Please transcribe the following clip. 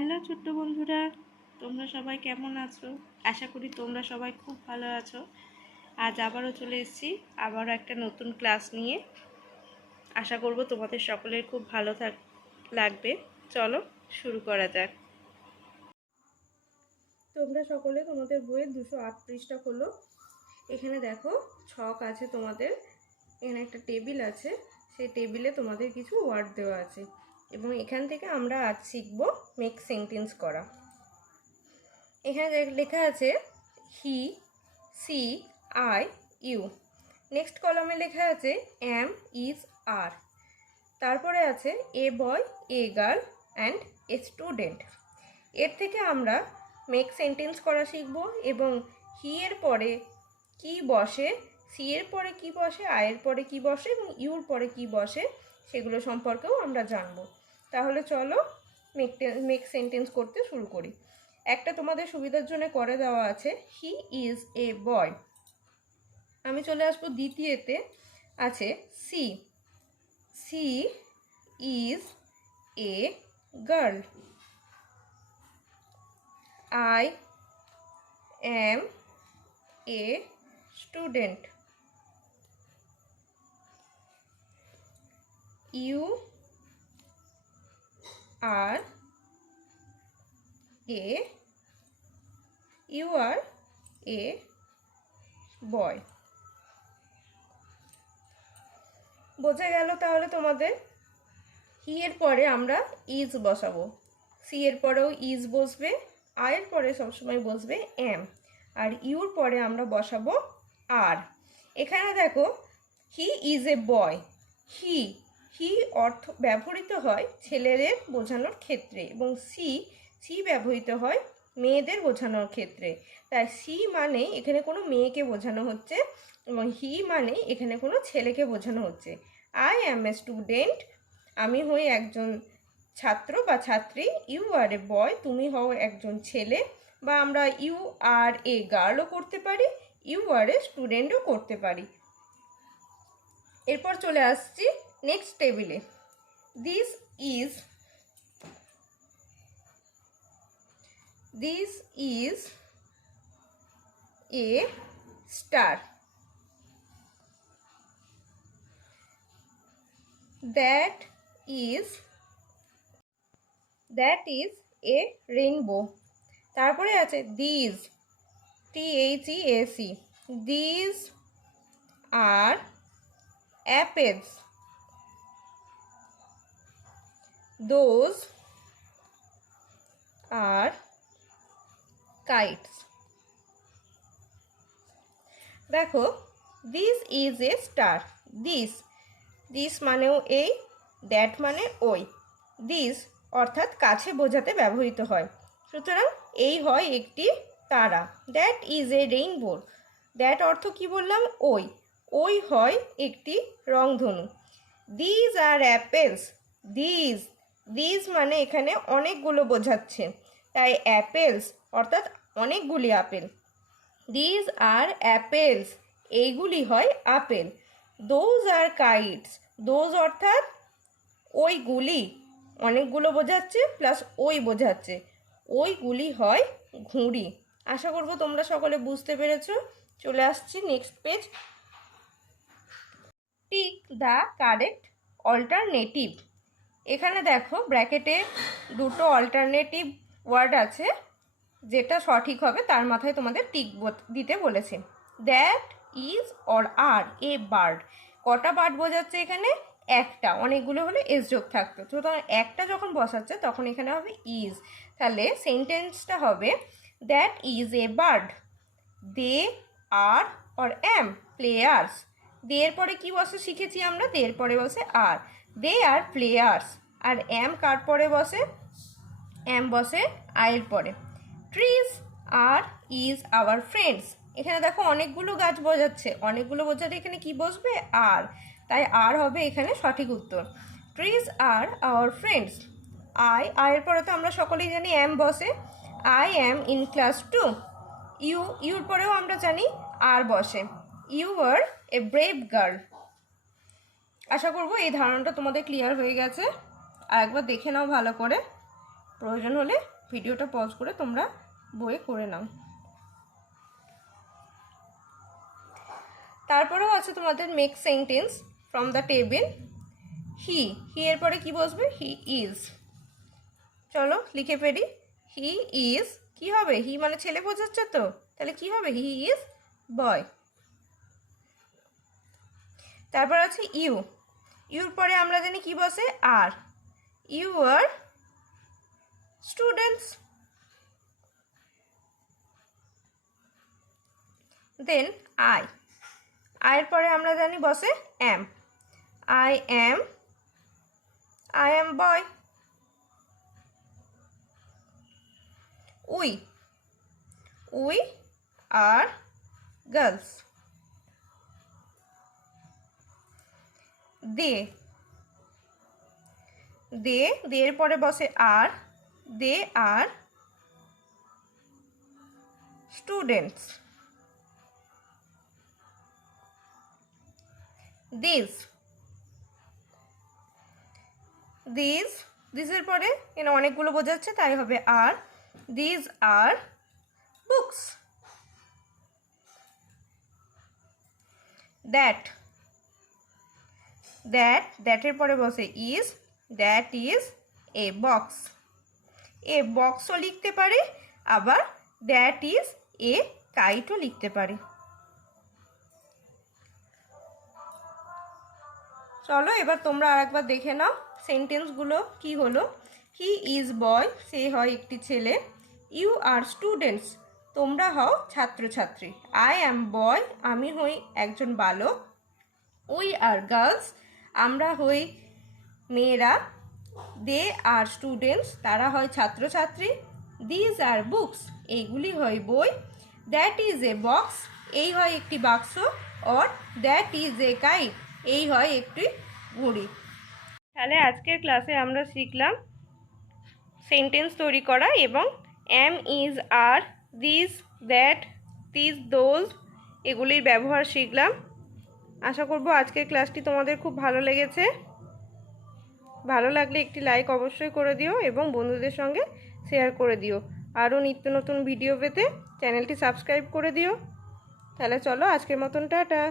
Hello ছোট্ট বন্ধুরা, তোমরা সবাই কেমন আছো? আশা করি তোমরা সবাই খুব ভালো আছো। আজ আবারও চলে এসেছি, আবারও একটা নতুন ক্লাস নিয়ে। আশা করব তোমাদের সকলের খুব ভালো থাক, লাগবে। চলো শুরু করা যাক। তোমরা সকলে তোমাদের বইয়ের দুশো আট পৃষ্ঠা খোলো। এখানে দেখো ছক আছে তোমাদের, এখানে একটা টেবিল আছে, সেই টেবিলে তোমাদের কিছু ওয়ার্ড দেওয়া আছে। এবং এখান থেকে আমরা আজ শিখব মেক সেন্টেন্স করা। এখানে লেখা আছে he she I you next কলামে লেখা আছে অ্যাম ইজ আর তারপরে আছে a boy a girl and a student এর থেকে আমরা মেক সেন্টেন্স করা শিখব এবং হি এর পরে কি বসে সি এর পরে কি বসে আয়ের পরে কি বসে, এবং ইউর পরে কি বসে, সেগুলো সম্পর্কেও আমরা জানব। তাহলে চলো মেক মেক সেন্টেন্স করতে শুরু করি। একটা তোমাদের সুবিধার জন্য করে দেওয়া আছে হি ইজ এ বয় আমি চলে আসব দ্বিতীয়তে, আছে she she is a girl I am a student. You are a, you are a boy. বোঝা গেল তাহলে তোমাদের? হি এর পরে আমরা ইজ বসাবো। সি এর পরেও ইজ বসবে আয়ের পরে সবসময় বসবে এম। আর ইউর পরে আমরা বসাবো আর। এখানে দেখো, হি ইজ এ বয়। হি হি অর্থ ব্যবহৃত হয় ছেলেদের বোঝানোর ক্ষেত্রে এবং সি সি ব্যবহৃত হয় মেয়েদের বোঝানোর ক্ষেত্রে। তাই সি মানে এখানে কোনো মেয়েকে বোঝানো হচ্ছে এবং হি মানে এখানে কোনো ছেলেকে বোঝানো হচ্ছে। আই অ্যাম এ স্টুডেন্ট আমি হই একজন ছাত্র বা ছাত্রী ইউ আর এ বয় তুমি হও একজন ছেলে বা আমরা ইউ আর এ গার্লও করতে পারি ইউ আর এ স্টুডেন্টও করতে পারি। এরপর চলে আসছি নেক্সট টেবিলে this is this is a star that is that is a rainbow তারপরে আছে these T H E S E these are apples those are kites দেখো this is a star this this মানেও এই that মানে ওই। This অর্থাৎ কাছে বোঝাতে ব্যবহৃত হয়। সুতরাং এই হয় একটি তারা। That is a rainbow that অর্থ কি বললাম? ওই। ওই হয় একটি রংধনু। These are apples these these মানে এখানে অনেকগুলো বোঝাচ্ছে। তাই অ্যাপেলস অর্থাৎ অনেকগুলি আপেল। দিজ আর অ্যাপেলস এইগুলি হয় আপেল। দোজ আর কাইটস দোজ অর্থাৎ ওইগুলি। অনেকগুলো বোঝাচ্ছে প্লাস ওই বোঝাচ্ছে। ওইগুলি হয় ঘুড়ি। আশা করব তোমরা সকলে বুঝতে পেরেছ। চলে আসছি next page tick the correct alternative এখানে দেখো ব্র্যাকেটে দুটো অল্টারনেটিভ ওয়ার্ড আছে, যেটা সঠিক হবে, তার মাথায় তোমাদের টিক দিতে বলেছে। That is or are a bird কটা বার্ড বোঝাচ্ছে এখানে? একটা। অনেকগুলো হলে এস যোগ থাকতো। সুতরাং একটা যখন বসাচ্ছে, তখন এখানে হবে ইজ তাহলে সেন্টেন্সটা হবে that is a bird they are or am players এর পরে কী বসে শিখেছি আমরা? দে এর পরে বসে আর দে আর প্লেয়ার্স আর অ্যাম কার পরে বসে? অ্যাম বসে আয়ের পরে। Trees are is our friends এখানে দেখো অনেকগুলো গাছ বোঝাচ্ছে। অনেকগুলো বোঝাতে এখানে কি বসবে? আর তাই আর হবে এখানে সঠিক উত্তর। Trees are our friends I আয়ের পরে তো আমরা সকলেই জানি অ্যাম বসে। I am in class two you your পরেও আমরা জানি আর বসে। You are a brave girl আশা করব এই ধারণাটা তোমাদের ক্লিয়ার হয়ে গেছে। আর একবার দেখে নাও ভালো করে। প্রয়োজন হলে ভিডিওটা পজ করে তোমরা বইয়ে করে নাও। তারপরেও আছে তোমাদের make sentence from the table he he এর পরে কি বসবে? হি ইজ চলো লিখে ফেলি। হি ইজ কি হবে? হি মানে ছেলে বোঝাচ্ছে তো? তাহলে কি হবে? হি ইজ বয় তারপর আছে ইউ ইউর পরে আমরা জানি কি বসে? Are. You are students. Then I. আয়ের পরে আমরা জানি বসে am. I am I am boy. We. We are girls. They. They দের পরে বসে are, they are students this this দিসের পরে এখানে অনেকগুলো বোঝাচ্ছে, তাই হবে are. This are books that that দ্যাটের পরে বসে is that is a box a বক্সও লিখতে পারে, আবার দ্যাট ইজ এ কাইটও লিখতে পারে। চলো এবার তোমরা আরেকবার দেখে নাও সেন্টেন্সগুলো কি হলো। হি ইজ বয় সে হয় একটি ছেলে। ইউ আর স্টুডেন্টস তোমরা হও ছাত্রছাত্রী। আই অ্যাম বয় আমি হই একজন বালক। উই আর গার্লস আমরা হই মেয়েরা, দে আর স্টুডেন্টস, তারা হয় ছাত্রছাত্রী। দিজ আর বুকস এইগুলি হয় বই। দ্যাট ইজ এ বক্স এই হয় একটি বাক্স। Or that is a kite এই হয় একটি ঘড়ি। তাহলে আজকের ক্লাসে আমরা শিখলাম সেন্টেন্স তৈরি করা এবং am is are this that this those এগুলির ব্যবহার শিখলাম। আশা করব আজকের ক্লাসটি তোমাদের খুব ভালো লেগেছে। ভালো লাগলে একটি লাইক অবশ্যই করে দিও এবং বন্ধুদের সঙ্গে শেয়ার করে দিও। আরও নিত্য নতুন ভিডিও পেতে চ্যানেলটি সাবস্ক্রাইব করে দিও। তাহলে চলো আজকের মতন টাটা।